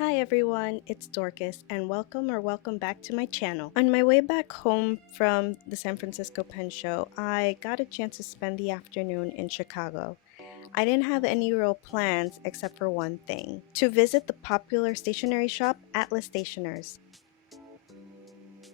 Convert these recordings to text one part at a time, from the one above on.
Hi everyone, it's Dorcas and welcome back to my channel. On my way back home from the San Francisco Pen Show, I got a chance to spend the afternoon in Chicago. I didn't have any real plans except for one thing, to visit the popular stationery shop Atlas Stationers.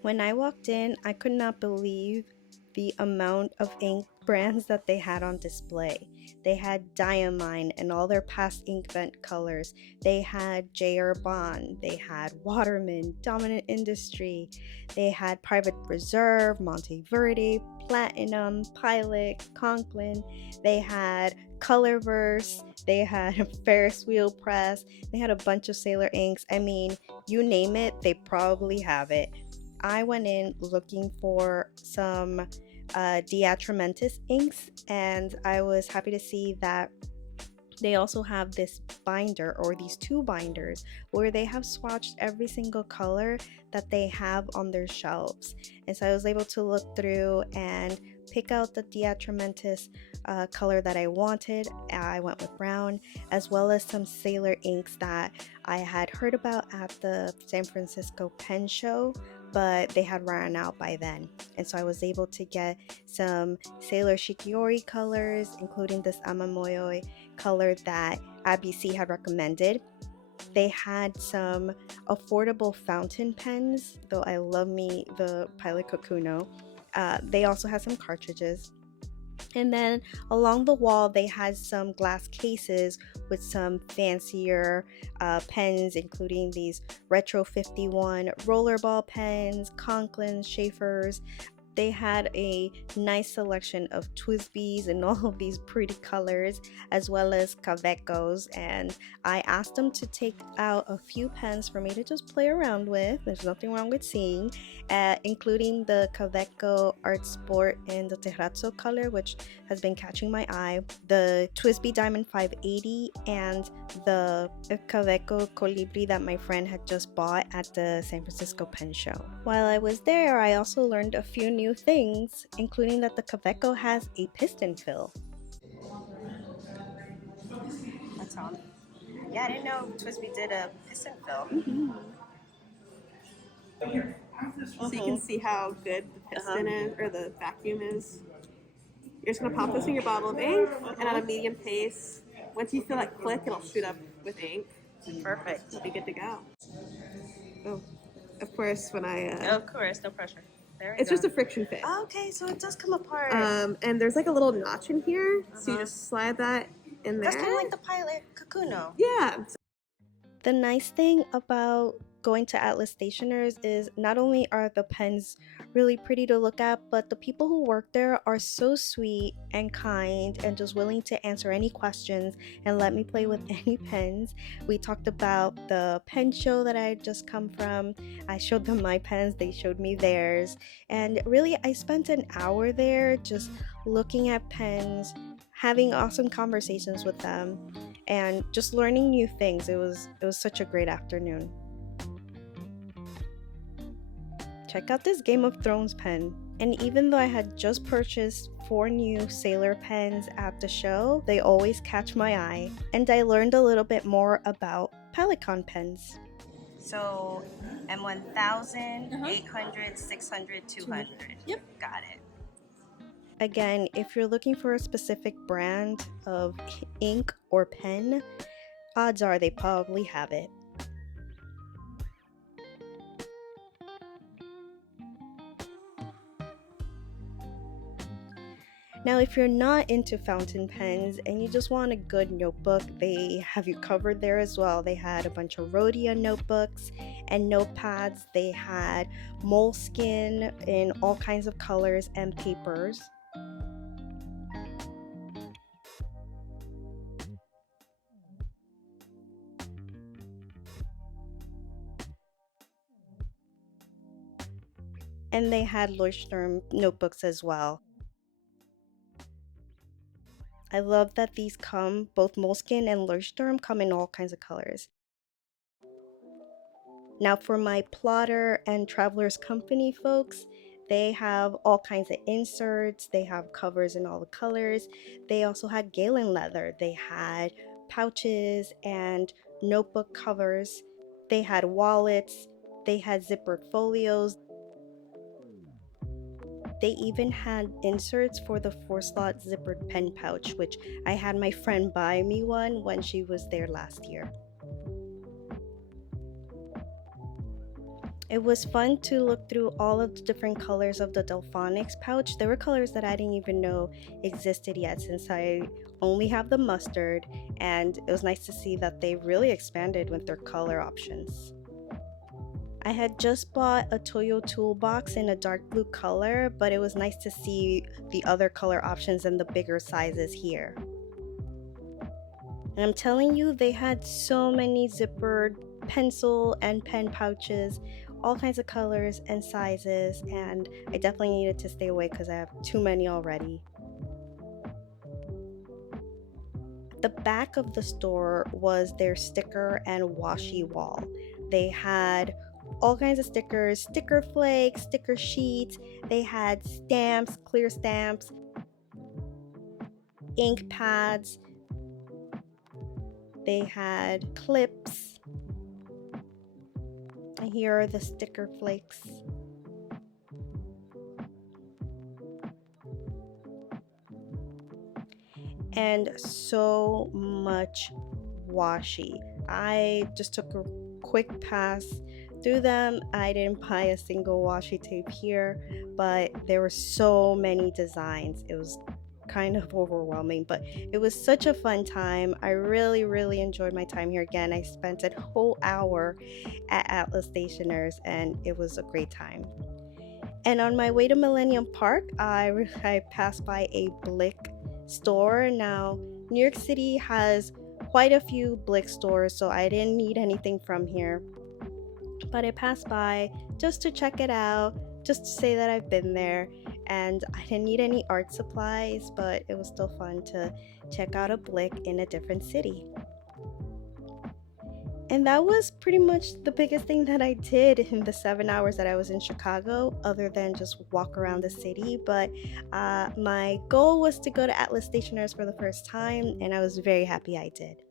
When I walked in, I could not believe the amount of ink brands that they had on display. They had Diamine and all their past Inkvent colors. They had J.R. Bond. They had Waterman, Dominant Industry. They had Private Reserve, Monteverde, Platinum, Pilot, Conklin. They had Colorverse. They had Ferris Wheel Press. They had a bunch of Sailor inks. I mean, you name it, they probably have it. I went in looking for some Diatramentis inks, and I was happy to see that they also have this binder, or these two binders, where they have swatched every single color that they have on their shelves. And so I was able to look through and pick out the Diatramentis color that I wanted. I went with brown, as well as some Sailor inks that I had heard about at the San Francisco Pen Show, but they had run out by then. And so I was able to get some Sailor Shikiori colors, including this Amamoyo color that ABC had recommended. They had some affordable fountain pens, though I love me the Pilot Kokuno. They also had some cartridges. And then along the wall, they had some glass cases with some fancier pens, including these Retro 51 rollerball pens, Conklins, Schaefer's. They had a nice selection of Twisbys and all of these pretty colors, as well as Cavecos, and I asked them to take out a few pens for me to just play around with. There's nothing wrong with seeing, including the Caveco Art Sport in the Terrazzo color, which has been catching my eye, the Twisby Diamond 580, and the Caveco Colibri that my friend had just bought at the San Francisco Pen Show. While I was there, I also learned a few new things, including that the Caveco has a piston fill. That's on. Yeah, I didn't know Twisby did a piston fill. So you can see how good the piston is, or the vacuum is. You're just gonna pop this in your bottle of ink, and at a medium pace, once you feel that click, it'll shoot up with ink. Perfect. You'll be good to go. Oh, of course, when Of course, no pressure. There we it's go. just a friction fit. Okay, so it does come apart. And there's like a little notch in here, so you just slide that in there. That's kind of like the Pilot Kakuno. Yeah. The nice thing about going to Atlas Stationers is not only are the pens really pretty to look at, but the people who work there are so sweet and kind and just willing to answer any questions and let me play with any pens. We talked about the pen show that I had just come from. I showed them my pens, they showed me theirs, and really I spent an hour there just looking at pens, having awesome conversations with them, and just learning new things. It was such a great afternoon. Check out this Game of Thrones pen. And even though I had just purchased 4 new Sailor pens at the show, they always catch my eye. And I learned a little bit more about Pelican pens. So M1000, 800, 600, 200. Yep. Got it. Again, if you're looking for a specific brand of ink or pen, odds are they probably have it. Now, if you're not into fountain pens and you just want a good notebook, they have you covered there as well. They had a bunch of Rhodia notebooks and notepads. They had moleskin in all kinds of colors and papers. And they had Leuchtturm notebooks as well. I love that these come, both moleskin and Leuchtturm come in all kinds of colors. Now for my plotter and traveler's company folks, they have all kinds of inserts, they have covers in all the colors. They also had Galen leather, they had pouches and notebook covers. They had wallets, they had zippered folios, they even had inserts for the 4-slot zippered pen pouch, which I had my friend buy me one when she was there last year. It was fun to look through all of the different colors of the Delphonics pouch. There were colors that I didn't even know existed yet, since I only have the mustard, and it was nice to see that they really expanded with their color options. I had just bought a Toyo toolbox in a dark blue color, but it was nice to see the other color options and the bigger sizes here. And I'm telling you, they had so many zippered pencil and pen pouches, all kinds of colors and sizes, and I definitely needed to stay away because I have too many already. The back of the store was their sticker and washi wall. They had all kinds of stickers, sticker flakes, sticker sheets. They had stamps, clear stamps, ink pads. They had clips. And here are the sticker flakes. And so much washi. I just took a quick pass through them. I didn't buy a single washi tape here, but there were so many designs. It was kind of overwhelming, but it was such a fun time. I really enjoyed my time here again. I spent a whole hour at Atlas Stationers and it was a great time. And on my way to Millennium Park, I passed by a Blick store. Now, New York City has quite a few Blick stores, so I didn't need anything from here. But I passed by just to check it out, just to say that I've been there. And I didn't need any art supplies, but it was still fun to check out a Blick in a different city. And that was pretty much the biggest thing that I did in the 7 hours that I was in Chicago, other than just walk around the city. But my goal was to go to Atlas Stationers for the first time, and I was very happy I did.